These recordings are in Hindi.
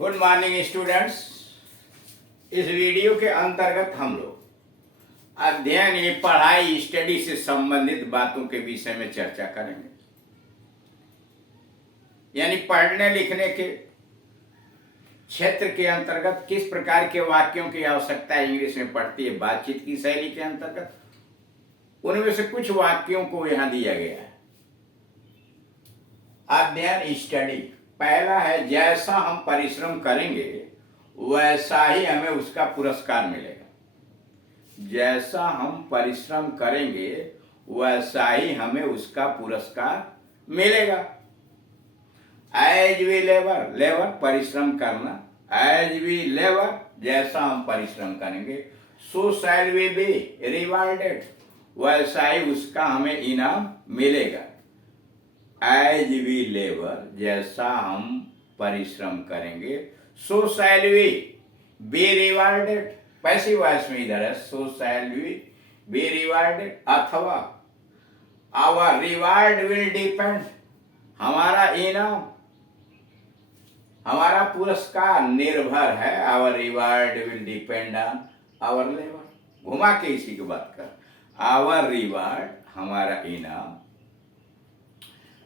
Good morning students. इस वीडियो के अंतर्गत हम लोग अध्ययन या पढ़ाई स्टडी से संबंधित बातों के विषय में चर्चा करेंगे। यानी पढ़ने लिखने के क्षेत्र के अंतर्गत किस प्रकार के वाक्यों की आवश्यकता इंग्लिश में पड़ती है बातचीत की शैली के अंतर्गत, उनमें से कुछ वाक्यों को यहां दिया गया है। अध्ययन स्टडी पहला है, जैसा हम परिश्रम करेंगे वैसा ही हमें उसका पुरस्कार मिलेगा। जैसा हम परिश्रम करेंगे वैसा ही हमें उसका पुरस्कार मिलेगा। एज वी लेबर, लेबर परिश्रम करना, एज वी लेबर जैसा हम परिश्रम करेंगे, so shall we be rewarded वैसा ही उसका हमें इनाम मिलेगा। एज वी लेबर जैसा हम परिश्रम करेंगे, so shall we be rewarded, passive voice में इधर है, so shall we be rewarded, अथवा आवर रिवार्ड विल डिपेंड, हमारा इनाम हमारा पुरस्कार निर्भर है, our reward will depend on our labour. घुमा के इसी की बात कर, आवर रिवार्ड हमारा इनाम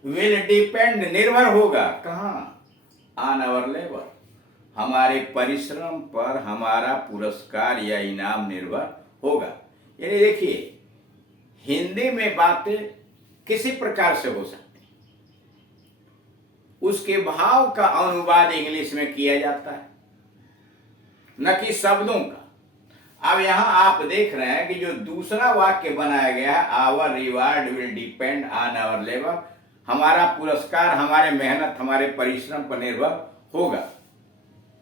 विल डिपेंड निर्भर होगा, कहाँ, ऑन आवर लेबर हमारे परिश्रम पर हमारा पुरस्कार या इनाम निर्भर होगा। यानी देखिए, हिंदी में बातें किसी प्रकार से हो सकती हैं, उसके भाव का अनुवाद इंग्लिश में किया जाता है, न कि शब्दों का। अब यहां आप देख रहे हैं कि जो दूसरा वाक्य बनाया गया है, our reward will depend on our labour, हमारा पुरस्कार हमारे मेहनत हमारे परिश्रम पर निर्भर होगा।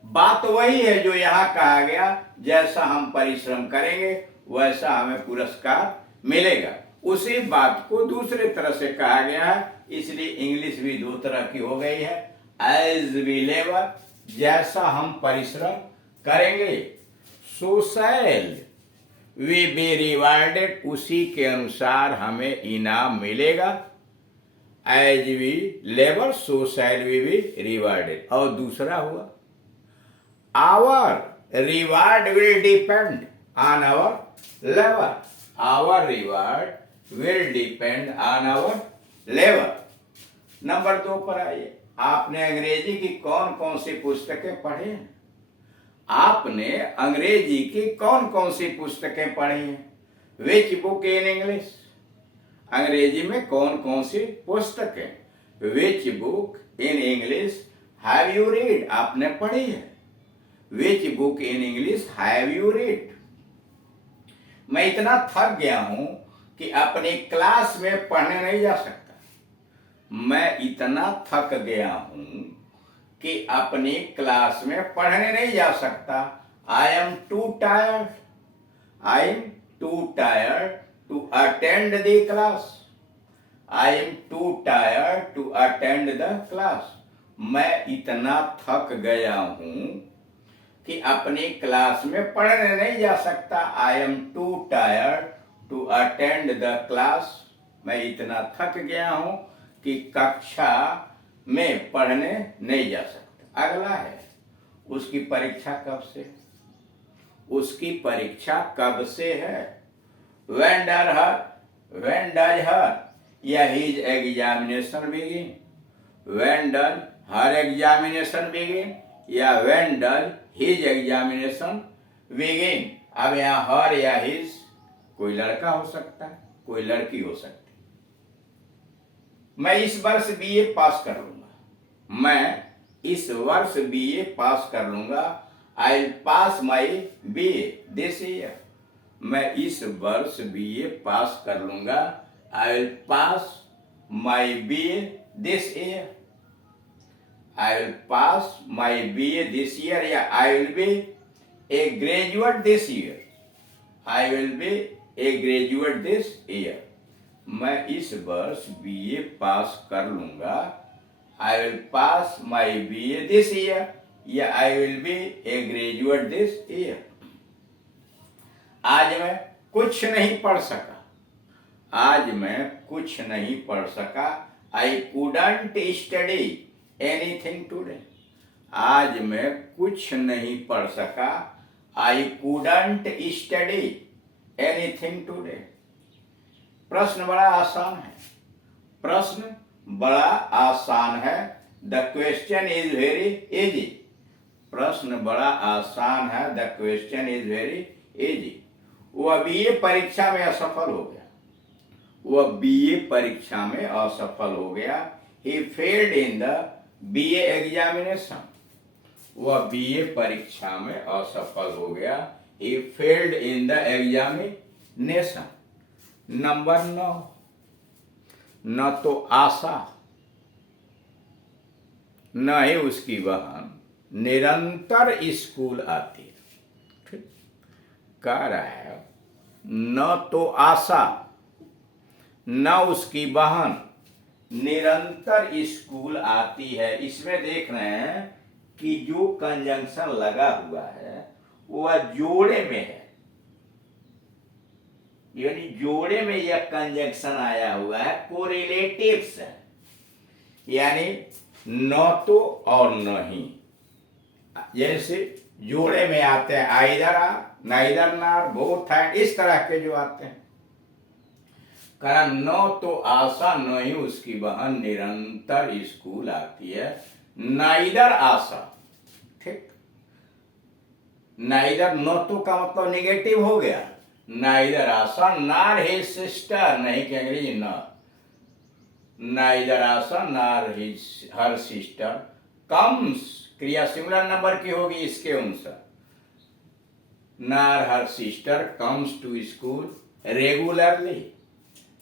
बात वही है जो यहां कहा गया, जैसा हम परिश्रम करेंगे वैसा हमें पुरस्कार मिलेगा। उसी बात को दूसरे तरह से कहा गया है, इसलिए इंग्लिश भी दो तरह की हो गई है। एज वी लेबर जैसा हम परिश्रम करेंगे, so shall we be rewarded उसी के अनुसार हमें इनाम मिलेगा। As we labour so shall we be rewarded. और दूसरा हुआ, our reward will depend on our labour, our reward will depend on our labour. Number 2 पर आइए। आपने अंग्रेजी की कौन कौन सी पुस्तकें पढ़ी हैं? आपने अंग्रेजी की कौन कौन सी पुस्तकें पढ़ी हैं? विच बुक इन इंग्लिश, अंग्रेजी में कौन कौन सी पुस्तकें, which book in English have you read, आपने पढ़ी है, which book in English have you read. मैं इतना थक गया हूं कि अपनी क्लास में पढ़ने नहीं जा सकता। मैं इतना थक गया हूं कि अपनी क्लास में पढ़ने नहीं जा सकता। I am to tired, I am to tired to attend the class, I am too tired to attend the class। मैं इतना थक गया हूं कि अपनी क्लास में पढ़ने नहीं जा सकता। I am too tired to attend the class, मैं इतना थक गया हूं कि कक्षा में पढ़ने नहीं जा सकता। अगला है, उसकी परीक्षा कब से, उसकी परीक्षा कब से है। When does her या his examination begin, when does her examination begin या when does his examination begin। अब यहाँ her या his कोई लड़का हो सकता है, कोई लड़की हो सकती है। मैं इस वर्ष बीए पास कर लूंगा, मैं इस वर्ष बीए पास कर लूंगा। I will pass my BA this year, मैं इस वर्ष बीए पास कर लूंगा। I will pass my BA this year, I will pass my BA this year या I will be a graduate this year, I will be a graduate this year. मैं इस वर्ष बीए पास कर लूंगा। I will pass my BA this year या I will be a graduate this year. आज मैं कुछ नहीं पढ़ सका, आज मैं कुछ नहीं पढ़ सका। I couldn't study anything today, आज मैं कुछ नहीं पढ़ सका। आई कूडंट स्टडी एनीथिंग टुडे। प्रश्न बड़ा आसान है। प्रश्न बड़ा आसान है। The question is very easy. प्रश्न बड़ा आसान है। The question is very easy. वह बीए परीक्षा में असफल हो गया। वह बीए परीक्षा में असफल हो गया। He failed in the BA examination. वह बीए परीक्षा में असफल हो गया। He failed in the examination. Number 9, न तो आशा न ही उसकी बहन निरंतर स्कूल आती है। ठीक कह रहा है, न तो आशा न उसकी बहन निरंतर स्कूल आती है। इसमें देख रहे हैं कि जो कंजंक्शन लगा हुआ है वह जोड़े में है, यानी जोड़े में यह कंजंक्शन आया हुआ है, कोरिलेटिव्स है, यानी न तो और न ही। जैसे जोड़े में आते हैं आइदर आर, नाइदर नार, बोथ है, इस तरह के जो आते हैं। कारण न तो आशा न ही उसकी बहन निरंतर स्कूल आती है। नाइदर आशा, ठीक, नाइदर न तो का मतलब नेगेटिव हो गया। Neither Asha nor his sister, नहीं के अंग्रेजी न, neither Asha nor his her sister comes, क्रिया सिंगुलर नंबर की होगी इसके अनुसार। Nor her sister comes to school regularly.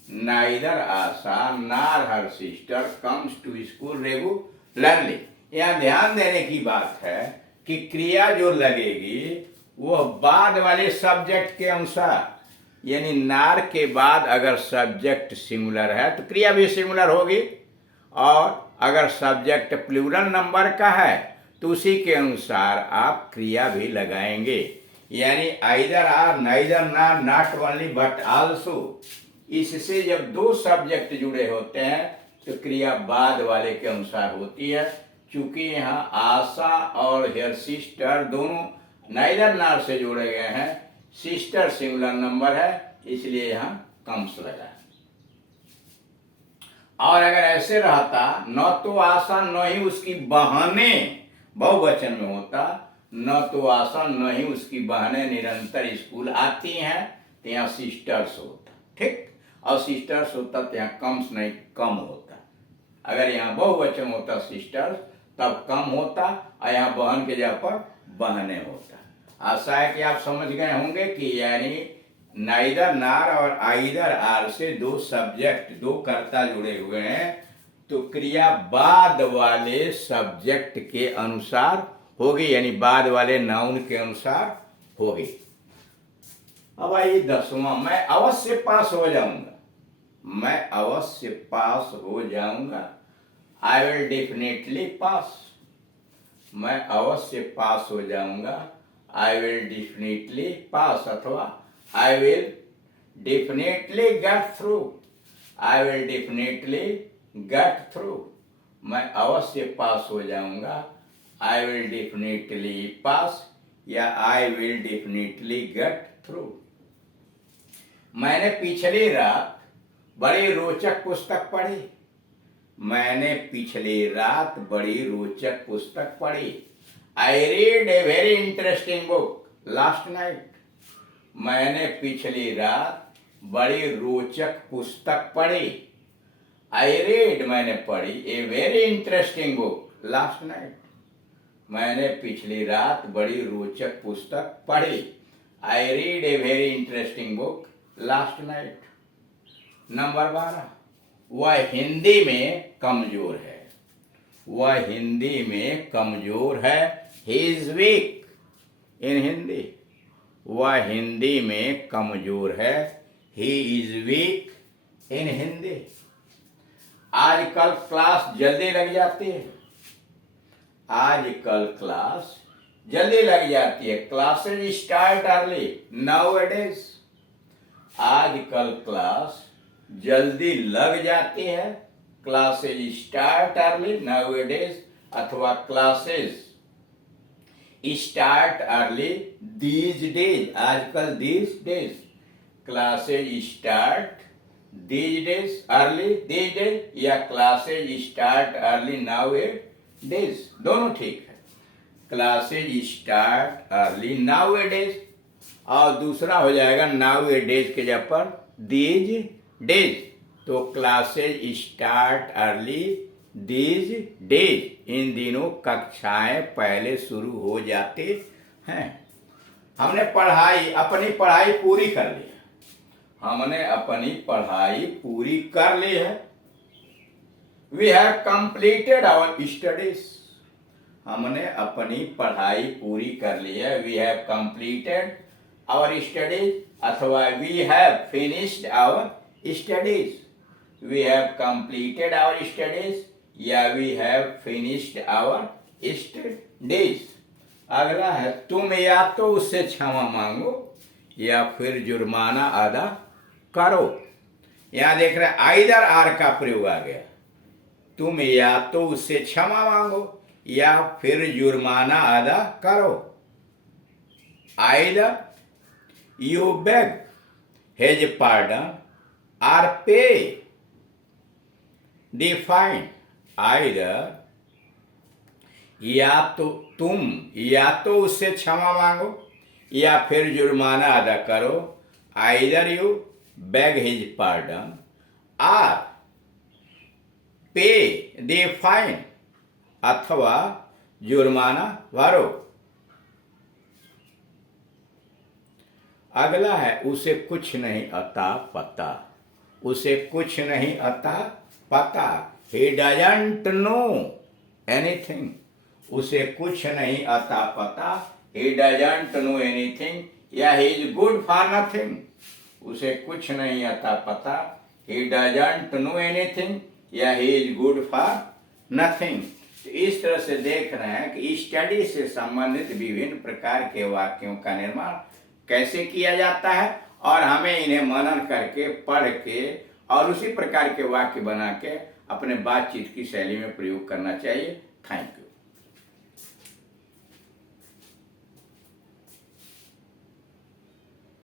Neither Asha nor her sister comes to school regularly. यहाँ ध्यान देने की बात है कि क्रिया जो लगेगी वह बाद वाले सब्जेक्ट के अनुसार, यानी नार के बाद अगर सब्जेक्ट सिंगुलर है तो क्रिया भी सिंगुलर होगी, और अगर सब्जेक्ट प्लूरल नंबर का है तो उसी के अनुसार आप क्रिया भी लगाएंगे। यानी आइदर आर, नाइदर नार, नॉट ओनली बट आल्सो। इससे जब दो सब्जेक्ट जुड़े होते हैं तो क्रिया बाद वाले के अनुसार होती है। चूंकि यहाँ आशा और हेयर सिस्टर दोनों नाइदर नार से जोड़े गए हैं, सिस्टर सिंगुलर नंबर है, इसलिए यहाँ कम्स लगा है। और अगर ऐसे रहता न तो आशा न ही उसकी बहनें, बहुवचन में होता, न तो आशा न ही उसकी बहनें निरंतर स्कूल आती हैं, तो यहाँ सिस्टर्स होता, ठीक। और सिस्टर्स होता तो यहाँ कम्स नहीं, कम होता। अगर यहाँ बहुवचन होता सिस्टर्स तब कम होता, और यहाँ बहन के जगह पर बहनें होता। आशा है कि आप समझ गए होंगे कि यानी नाइदर नार और आइदर आर से दो सब्जेक्ट, दो कर्ता जुड़े हुए हैं, तो क्रिया बाद वाले सब्जेक्ट के अनुसार होगी, यानी बाद वाले नाउन के अनुसार होगी। अब आइए 10वां, मैं अवश्य पास हो जाऊंगा। मैं अवश्य पास हो जाऊंगा। I will definitely pass. मैं अवश्य पास हो जाऊंगा। आई विल डेफिनेटली पास, अथवा I will definitely get through. I will definitely get through. मैं अवश्य पास हो जाऊंगा। आई विल डेफिनेटली पास या I will definitely get through. मैंने पिछली रात बड़ी रोचक पुस्तक पढ़ी। मैंने पिछली रात बड़ी रोचक पुस्तक पढ़ी। I read a very interesting book last night. मैंने पिछली रात बड़ी रोचक पुस्तक पढ़ी। आई रीड, मैंने पढ़ी, a very interesting book last night. मैंने पिछली रात बड़ी रोचक पुस्तक पढ़ी। I read a very interesting book last night. Number 12, वह हिंदी में कमजोर है। वह हिंदी में कमजोर है। ही इज वीक इन हिंदी। वह हिंदी में कमजोर है। ही इज वीक इन हिंदी। आजकल क्लास जल्दी लग जाती है। आजकल क्लास जल्दी लग जाती है। Classes start early nowadays. आजकल क्लास जल्दी लग जाती है। क्लासेज स्टार्ट अर्ली नाउअडेज, अथवा classes start early these days, आजकल these days, classes start these days early these days, या classes start early nowadays, दोनों ठीक है। Classes start early nowadays, और दूसरा हो जाएगा नाउ ए डेज के जगह पर दीज डेज, तो classes start early these days, इन दिनों कक्षाएं पहले शुरू हो जाते हैं। हमने अपनी पढ़ाई पूरी कर ली है, हमने अपनी पढ़ाई पूरी कर ली है। We have completed our studies, हमने अपनी पढ़ाई पूरी कर ली है। We have completed our studies, अथवा we have finished our studies, we have completed our studies, या we have finished our studies. अगला है तुम या तो उससे क्षमा मांगो या फिर जुर्माना अदा करो। यहां देख रहे आइदर आर का प्रयोग आ गया। तुम या तो उससे क्षमा मांगो या फिर जुर्माना अदा करो। Either you beg his pardon or pay the fine. Either या तो तुम या तो उससे क्षमा मांगो या फिर जुर्माना अदा करो। Either you beg his pardon or pay the fine, अथवा जुर्माना भरो। अगला है उसे कुछ नहीं आता पता। उसे कुछ नहीं आता पता। He doesn't know anything. उसे कुछ नहीं आता पता। ही डजंट नो एनीथिंग, या he is good for nothing. उसे कुछ नहीं आता पता। ही डजंट नो एनीथिंग, या he is good for nothing. इस तरह से देख रहे हैं कि स्टडी से संबंधित विभिन्न प्रकार के वाक्यों का निर्माण कैसे किया जाता है, और हमें इन्हें मनन करके, पढ़ के और उसी प्रकार के वाक्य बना के अपने बातचीत की शैली में प्रयोग करना चाहिए। Thank you.